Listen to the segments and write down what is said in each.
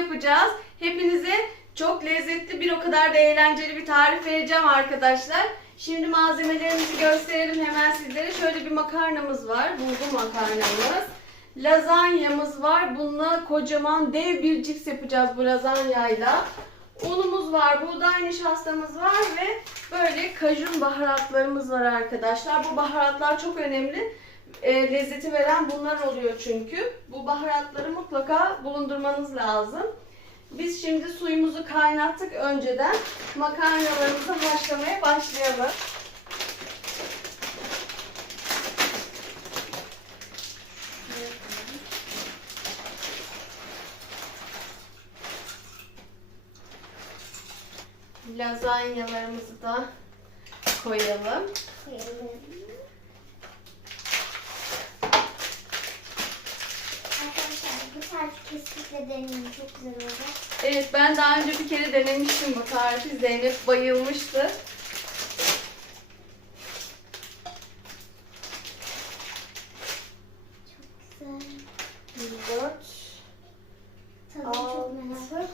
yapacağız. Hepinize çok lezzetli bir o kadar da eğlenceli bir tarif vereceğim arkadaşlar. Şimdi malzemelerimizi gösterelim hemen sizlere. Şöyle bir makarnamız var. Bulgur makarnamız. Lazanyamız var. Bununla kocaman dev bir cips yapacağız bu lazanyayla. Unumuz var, buğday nişastamız var ve böyle kajun baharatlarımız var arkadaşlar. Bu baharatlar çok önemli. E, lezzeti veren bunlar oluyor çünkü. Bu baharatları mutlaka bulundurmanız lazım. Biz şimdi suyumuzu kaynattık önceden. Makarnalarımızı haşlamaya başlayalım. Lazanyalarımızı da koyalım. Arkadaşlar bu tarifi kesinlikle deneyin. Çok güzel olacak. Evet ben daha önce bir kere denemiştim bu tarifi. Zeynep bayılmıştı. Çok güzel. 4 Tadını çok merak ediyorum.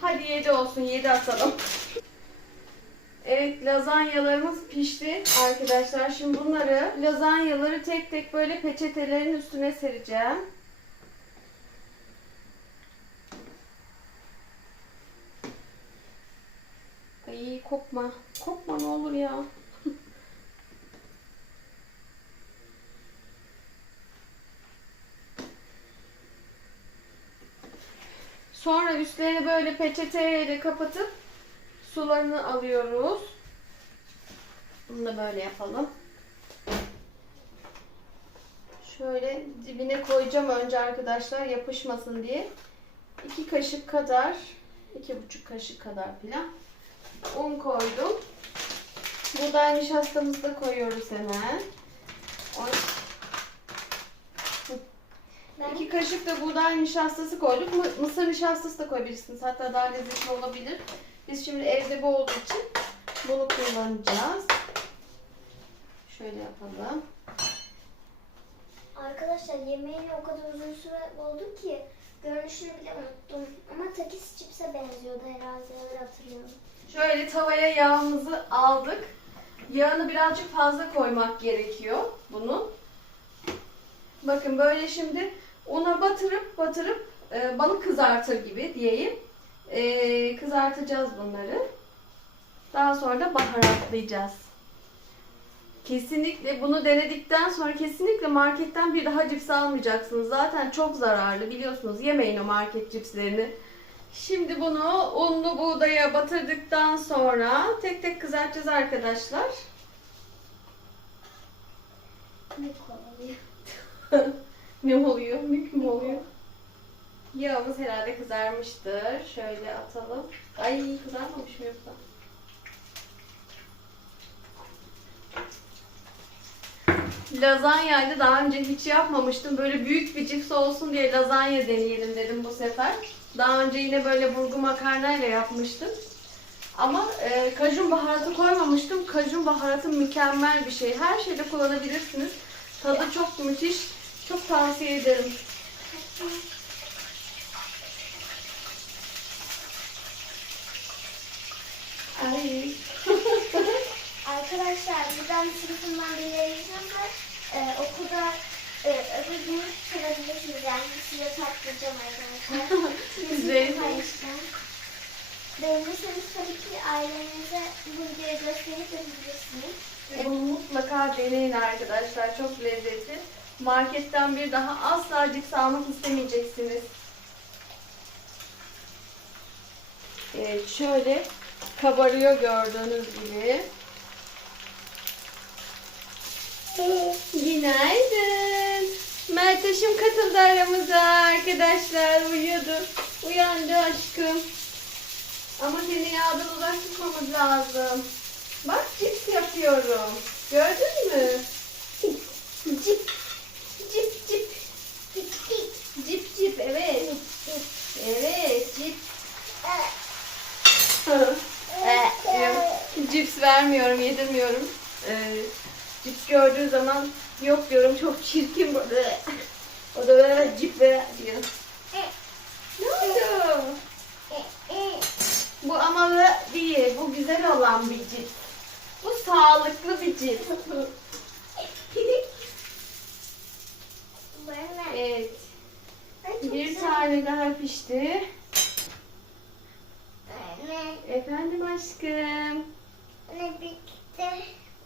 Hadi 7 olsun 7 atalım. Evet lazanyalarımız pişti arkadaşlar. Şimdi bunları lazanyaları tek tek böyle peçetelerin üstüne sereceğim. Ay kopma. Kopma ne olur ya. Sonra üstlerini böyle peçeteyle kapatıp sularını alıyoruz. Bunu da böyle yapalım. Şöyle dibine koyacağım önce arkadaşlar yapışmasın diye. 2 kaşık kadar, iki buçuk kaşık kadar filan un koydum. Buğday nişastamızı da koyuyoruz hemen. Ben İki kaşık da buğday nişastası koyduk. Mı- Mısır nişastası da koyabilirsiniz. Hatta daha lezzetli olabilir. Biz şimdi evde bu olduğu için bunu kullanacağız. Şöyle yapalım. Arkadaşlar yemeğini o kadar uzun süre oldu ki görünüşünü bile unuttum. Ama takis cipse benziyordu herhalde öyle hatırlıyorum. Şöyle tavaya yağımızı aldık. Yağını birazcık fazla koymak gerekiyor bunun. Bakın böyle şimdi una batırıp batırıp e, balık kızartır gibi diyeyim. E, kızartacağız bunları. Daha sonra da baharatlayacağız. Kesinlikle bunu denedikten sonra kesinlikle marketten bir daha cips almayacaksınız. Zaten çok zararlı biliyorsunuz. Yemeyin o market cipslerini. Şimdi bunu unlu buğdaya batırdıktan sonra tek tek kızartacağız arkadaşlar. Ne kovalıyor. ne oluyor? Ne kim oluyor? Yağımız herhalde kızarmıştır. Şöyle atalım. Ay kızarmamış mı yoksa? Lazanyaydı daha önce hiç yapmamıştım. Böyle büyük bir cips olsun diye lazanya deneyelim dedim bu sefer. Daha önce yine böyle burgu makarnayla yapmıştım. Ama e, kajun baharatı koymamıştım. Kajun baharatı mükemmel bir şey. Her şeyde kullanabilirsiniz. Tadı çok müthiş. Çok tavsiye ederim. Ay. Arkadaşlar buradan sınıfından dinleyeceğim ve e, okulda e, öbür gün sorabilirsiniz. Yani size taktıracağım arkadaşlar. Paylaşacağım. Beğenirseniz tabii ki ailenize bu videoyu gösterip yapabilirsiniz. Bunu mutlaka deneyin arkadaşlar. Çok lezzetli. Marketten bir daha asla cips almak istemeyeceksiniz. Evet şöyle kabarıyor gördüğünüz gibi. Günaydın. Mertaş'ım katıldı aramıza arkadaşlar. Uyuyordu. Uyandı aşkım. Ama seni yağdan uzak tutmamız lazım. Bak cips yapıyorum. Gördün mü? Cip. Cip cip. Tik. Cip cip evet. Evet cip. Ee, cips vermiyorum, yedirmiyorum. Ee, cips gördüğü zaman yok diyorum çok çirkin bu. O da böyle cip ve diyor. oldu? Bu amalı değil. Bu güzel olan bir cips. Bu sağlıklı bir. Bana. Evet. Bir tane daha pişti. Efendim aşkım. bitti.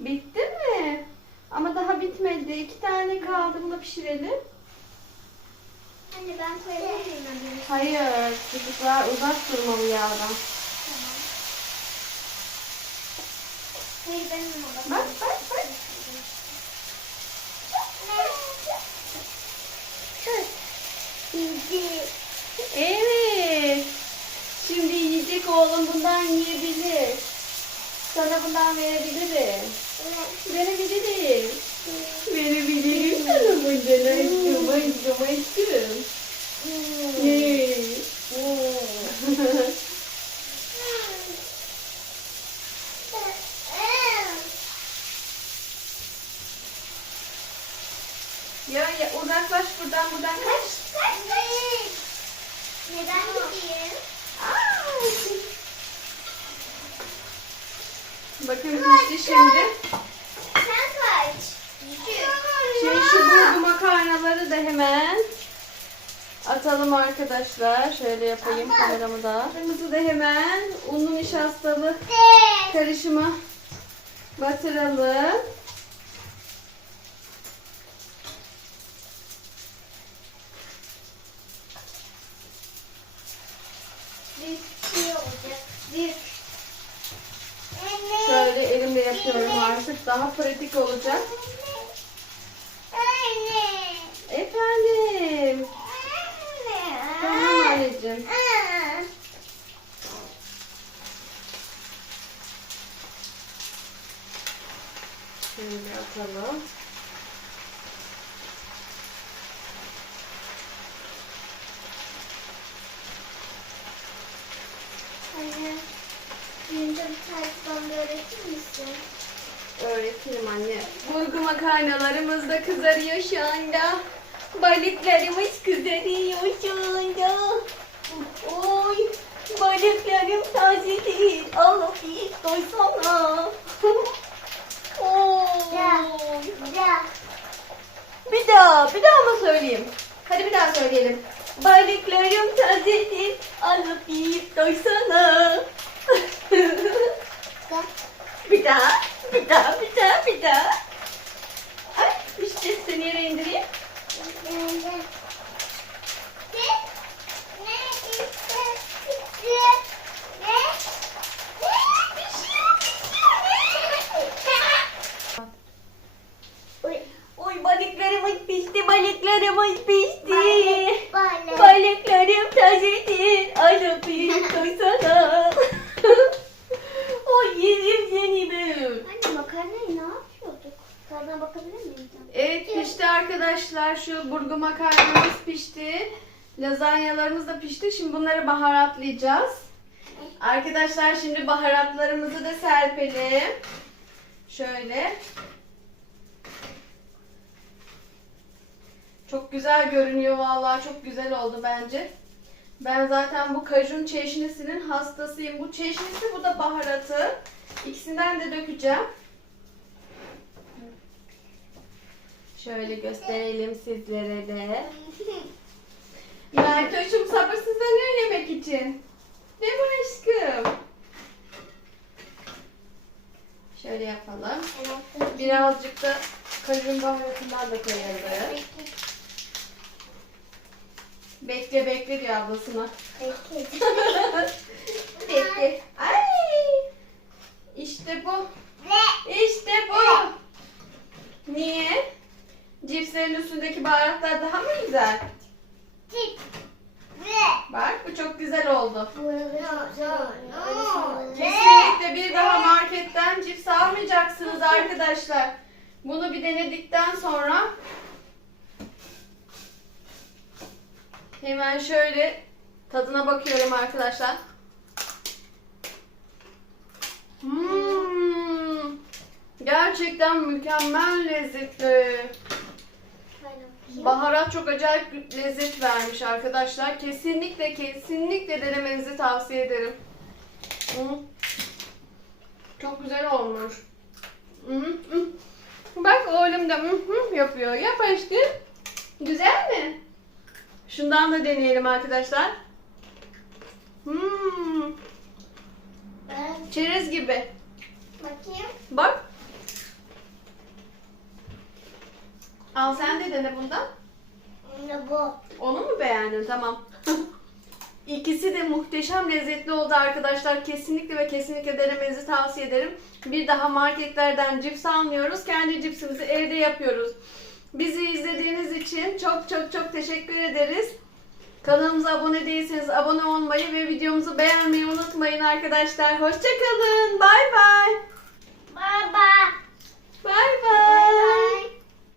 Bitti mi? Ama daha bitmedi. İki tane kaldı. Bunu da pişirelim. Anne ben koyabilir miyim anne? Hayır. Çocuklar uzak durmalı yağdan. Tamam. Hayır benim ama. Bak bak bak. Evet. Şimdi yiyecek oğlum bundan yiyebilir. Sana bundan verebilirim. Verebilirim. Verebilirim sana bundan aşkım aşkım aşkım. Evet. ya, ya uzaklaş buradan buradan kaç. Neden gideyim? Aa! Bakın şimdi. Sen kaç. Şimdi şu bulgu makarnaları da hemen atalım arkadaşlar. Şöyle yapayım kameramı da. Kırmızı da hemen unlu nişastalı karışıma batıralım. Şöyle elimle yapıyorum artık. Daha pratik olacak. Anne. Efendim. Anne. Tamam anneciğim. Aa. Şöyle atalım. Anne. Büyünce bir tarif bana öğretir misin? Öğretirim anne. Bulgu makarnalarımız da kızarıyor şu anda. Balıklarımız kızarıyor şu anda. Oy balıklarım taze değil. Allah bir doysana. Oy. Ya. Bir daha, bir daha mı söyleyeyim? Hadi bir daha söyleyelim. Balıklarım tazedir, alıp yiyip doysana. Ya. Bir daha, bir daha, bir daha, bir daha. Ay, işte seni yere indireyim. Oy balıklarımız pişti, balıklarımız pişti. Balıklarım tazedir, alıp yiyip doysana. Seni ben. Anne makarnayı ne yapıyorduk? Tadına bakabilir miyim? Evet pişti arkadaşlar. Şu burgu makarnamız pişti. Lazanyalarımız da pişti. Şimdi bunları baharatlayacağız. Arkadaşlar şimdi baharatlarımızı da serpelim. Şöyle. Çok güzel görünüyor vallahi. Çok güzel oldu bence. Ben zaten bu kajun çeşnisinin hastasıyım. Bu çeşnisi bu da baharatı. İkisinden de dökeceğim. Şöyle gösterelim sizlere de. Meltoş'um sabırsızlanıyor yemek için. Değil mi aşkım? Şöyle yapalım. Birazcık da kajun baharatından da koyalım. Bekle bekle diyor ablasına. Bekle. Ay! İşte bu. İşte bu. Niye? Cipslerin üstündeki baharatlar daha mı güzel? Bak bu çok güzel oldu. Kesinlikle bir daha marketten cips almayacaksınız arkadaşlar. Bunu bir denedikten sonra hemen şöyle tadına bakıyorum arkadaşlar. Hmm, gerçekten mükemmel lezzetli. Baharat çok acayip lezzet vermiş arkadaşlar. Kesinlikle kesinlikle denemenizi tavsiye ederim. Hı. Çok güzel olmuş. Hı hı. Bak oğlum da hı hı yapıyor. Yap aşkım. Güzel mi? Şundan da deneyelim arkadaşlar. Hmm, çerez gibi. bakayım. Bak. Al sen de dene bundan. Ne bu? Onu mu beğendin? Tamam. İkisi de muhteşem lezzetli oldu arkadaşlar. Kesinlikle ve kesinlikle denemenizi tavsiye ederim. Bir daha marketlerden cips almıyoruz. Kendi cipsimizi evde yapıyoruz. Bizi izlediğiniz için çok çok çok teşekkür ederiz. Kanalımıza abone değilseniz abone olmayı ve videomuzu beğenmeyi unutmayın arkadaşlar. Hoşçakalın. Bay bay. Bye bye. Bay Bye bay. bye.